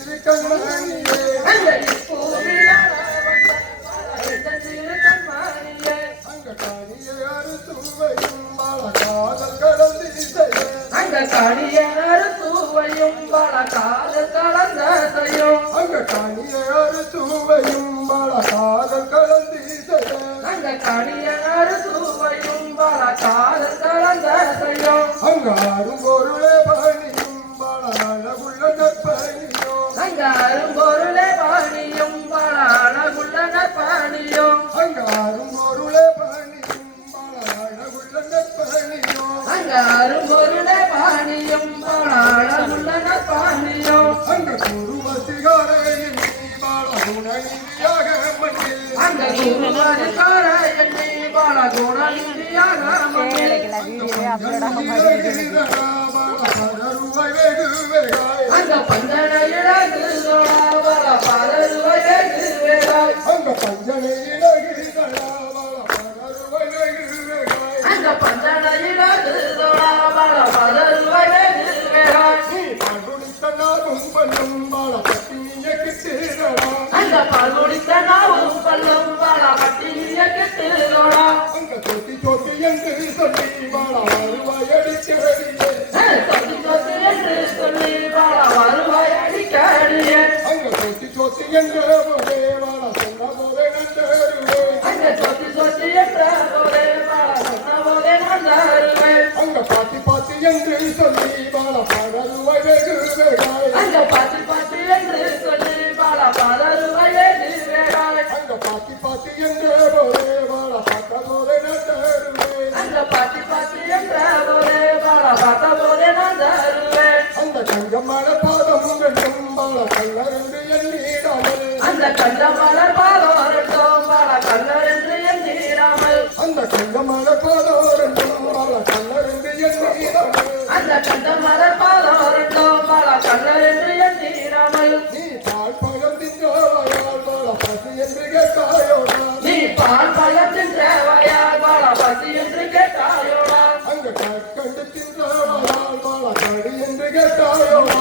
சிறு கண்மணியே அங்க காணியே அறுசுவையும் பல காதல் கடந்து இசையே அங்க காணியாறு தூவையும் பல காதல் கலந்ததையும் அங்க காணியே அறுசுவையும் பல காதல் கடந்து இசையே அங்க காணியாறு தூவையும் பல காதல் கலந்ததையும் அங்க ஆறும் பொருளே பணியும் பல அழகுள்ள நற்பணியோ அங்க அரும்பொருளே பாணியும் பல அழகுள்ள நற்பணியும் அங்க ஆறும் பொருளே பணியும் பல அழகுள்ள நற்பணியோ அங்க அரும்பொருளே பாணியும் பல அழகுள்ள நற்பணியும் அங்க குருவசிகாரையின் நீ பல குணநிதியாக மண்ணில் அங்க குருவதிகார எண்ணி பல குணநிதியாக மண்ணில் அங்க பஞ்சனை இழகு பல பலருவை வேறாய் அங்க பஞ்சனை இலகு அங்க பஞ்சனை இழகு பல பலருவை வேறாய் நீ பகுடித்த நாடும் பண்ணும் பால பட்டினிய கிட்டீரடா அந்த பல்முடித்த நாவும் பல்லும் பல பட்டினிய கெட்டுதோடா அங்க தொட்டி தொட்டி என்று சொல்லி பால வருவாயடிக்கிறடியே சொத்து சொத்து என்று சொல்லி பல வருவாய் அடிக்கடியே அங்க தொட்டி தொட்டி என்று போதே பால சொன்ன போதே நந்தருவே அங்க சொத்து சொத்து என்ற போதே பல சொன்ன போதே நான் தருவேன் அங்க பாத்தி பாத்தி என்று சொல்லி பால படருவாய் வெகு வேகாய் அங்க பாத்தி பாத்தி என்று சொல்லி பல பலருவாய் வேறாய் அங்க பாத்தி பாத்தி என்று போதே பால பட்ட போதே நந்தருவே அந்த பாத்தி பாத்தி என்ற போதே பல பட்ட போதே நான் தருவேன் அந்த கங்கமான பாதம் ரெண்டும் பால கல்லறிந்து எண்ணிடாமல் அந்த கண்ட மலர் பாதம் ரெண்டும் பல கல்லர் என்று எண்ணிடாமல் அந்த கங்கமான பாதம் ரெண்டும் பால கல்லறிந்து எண்ணிடாமல் அந்த கண்ட மலர் பாதம் ரெண்டும் பல கல்லர் என்று எண்ணிடாமல் நீ பால் பழம் தின்றவாயால் பால பசி என்று கேட்டாயோடா நீ பால் பழத்தின் தேவையால் பல பசி என்று கேட்டாயோடா அங்க கற்கண்டு தின்றவாயால் பால கடி என்று கேட்டாயோடா